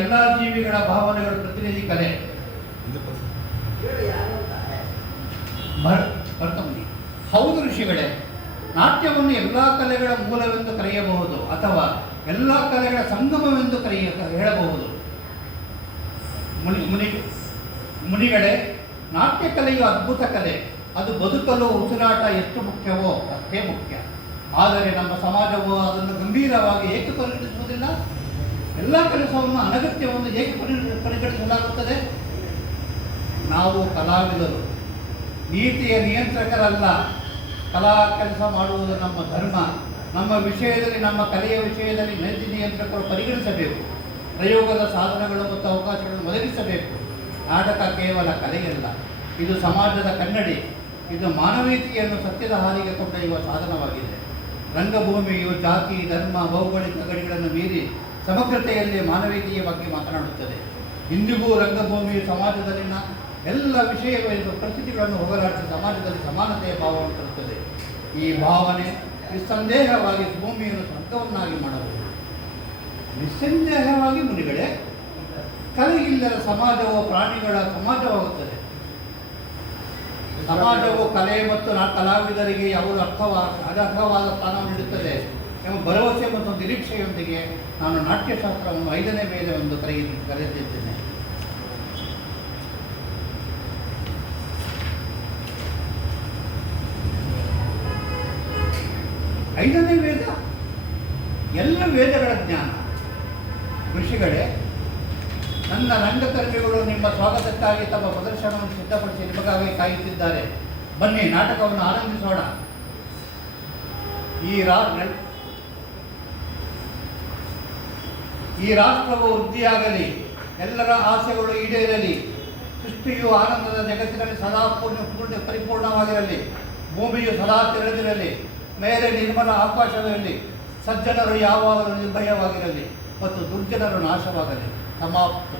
ಎಲ್ಲ ಜೀವಿಗಳ ಭಾವನೆಗಳ ಪ್ರತಿನಿಧಿ ಕಲೆ. ಬರ್ತಮನಿ. ಹೌದು ಋಷಿಗಳೇ, ನಾಟ್ಯವನ್ನು ಎಲ್ಲ ಕಲೆಗಳ ಮೂಲವೆಂದು ಕರೆಯಬಹುದು ಅಥವಾ ಎಲ್ಲ ಕಲೆಗಳ ಸಂಗಮವೆಂದು ಹೇಳಬಹುದು. ಮುನಿಗಳೇ, ನಾಟ್ಯ ಕಲೆಯು ಅದ್ಭುತ ಕಲೆ. ಅದು ಬದುಕಲು ಉಸಿರಾಟ ಎಷ್ಟು ಮುಖ್ಯವೋ ಅಷ್ಟೇ ಮುಖ್ಯ. ಆದರೆ ನಮ್ಮ ಸಮಾಜವು ಅದನ್ನು ಗಂಭೀರವಾಗಿ ಏಕೆ ಪರಿಗಣಿಸುವುದಿಲ್ಲ? ಎಲ್ಲ ಕೆಲಸವನ್ನು ಅನಗತ್ಯವನ್ನು ಏಕೆ ಪರಿಗಣಿಸಲಾಗುತ್ತದೆ? ನಾವು ಕಲಾವಿದರು, ನೀತಿಯ ನಿಯಂತ್ರಕರಲ್ಲ. ಕಲಾ ಕೆಲಸ ಮಾಡುವುದು ನಮ್ಮ ಧರ್ಮ. ನಮ್ಮ ವಿಷಯದಲ್ಲಿ, ನಮ್ಮ ಕಲೆಯ ವಿಷಯದಲ್ಲಿ ನೀತಿ ನಿಯಂತ್ರಕರು ಪರಿಗಣಿಸಬೇಕು. ಪ್ರಯೋಗದ ಸಾಧನಗಳು ಮತ್ತು ಅವಕಾಶಗಳನ್ನು ಒದಗಿಸಬೇಕು. ನಾಟಕ ಕೇವಲ ಕಲೆಯಲ್ಲ, ಇದು ಸಮಾಜದ ಕನ್ನಡಿ. ಇದು ಮಾನವೀಯತೆಯನ್ನು ಸತ್ಯದ ಹಾದಿಗೆ ಕೊಂಡೊಯ್ಯುವ ಸಾಧನವಾಗಿದೆ. ರಂಗಭೂಮಿಯು ಜಾತಿ, ಧರ್ಮ, ಭೌಗೋಳಿಕ ಗಡಿಗಳನ್ನು ಮೀರಿ ಸಮಗ್ರತೆಯಲ್ಲಿ ಮಾನವೀಯತೆಯ ಬಗ್ಗೆ ಮಾತನಾಡುತ್ತದೆ. ಇಂದಿಗೂ ರಂಗಭೂಮಿಯು ಸಮಾಜದಲ್ಲಿನ ಎಲ್ಲ ವಿಷಯಗಳಿಂದ ಪರಿಸ್ಥಿತಿಗಳನ್ನು ಹೋಗಲಾಡಿಸಿ ಸಮಾಜದಲ್ಲಿ ಸಮಾನತೆಯ ಭಾವವನ್ನು ತರುತ್ತದೆ. ಈ ಭಾವನೆ ನಿಸ್ಸಂದೇಹವಾಗಿ ಭೂಮಿಯನ್ನು ಸ್ವರ್ಗವನ್ನಾಗಿ ಮಾಡಬಹುದು. ನಿಸ್ಸಂದೇಹವಾಗಿ ಮುನಿಗಳೇ, ಕಲೆಯಿಲ್ಲದ ಸಮಾಜವು ಪ್ರಾಣಿಗಳ ಸಮಾಜವಾಗುತ್ತದೆ. ಸಮಾಜವು ಕಲೆ ಮತ್ತು ಕಲಾವಿದರಿಗೆ ಯಾವುದು ಅರ್ಹವಾದ ಸ್ಥಾನವನ್ನು ನೀಡುತ್ತದೆ ಎಂಬ ಭರವಸೆ ಮತ್ತು ನಿರೀಕ್ಷೆಯೊಂದಿಗೆ ನಾನು ನಾಟ್ಯಶಾಸ್ತ್ರವನ್ನು 5ನೇ ವೇದವೆಂದು ಕರೆಯುತ್ತಿದ್ದೇನೆ. 5ನೇ ವೇದ ಎಲ್ಲ ವೇದಗಳ ಜ್ಞಾನ. ಋಷಿಗಳೇ, ನನ್ನ ರಂಗಕರ್ಮಿಗಳು ನಿಮ್ಮ ಸ್ವಾಗತಕ್ಕಾಗಿ ತಮ್ಮ ಪ್ರದರ್ಶನವನ್ನು ಸಿದ್ಧಪಡಿಸಿ ನಿಮಗಾಗಿ ಕಾಯುತ್ತಿದ್ದಾರೆ. ಬನ್ನಿ, ನಾಟಕವನ್ನು ಆರಂಭಿಸೋಣ. ಈ ರಾಷ್ಟ್ರವು ವೃದ್ಧಿಯಾಗಲಿ, ಎಲ್ಲರ ಆಸೆಗಳು ಈಡೇರಲಿ, ಸೃಷ್ಟಿಯು ಆನಂದದ ಜಗತ್ತಿನಲ್ಲಿ ಸದಾ ಪರಿಪೂರ್ಣವಾಗಿರಲಿ, ಭೂಮಿಯು ಸದಾ ತೆರೆದಿರಲಿ, ಮೇಲೆ ನಿರ್ಮಲ ಆಕಾಶವಿರಲಿ, ಸಜ್ಜನರು ಯಾವಾಗಲೂ ನಿರ್ಭಯವಾಗಿರಲಿ ಮತ್ತು ದುರ್ಜನರು ನಾಶವಾಗಲಿ. ಸಮಾಪ್ತ.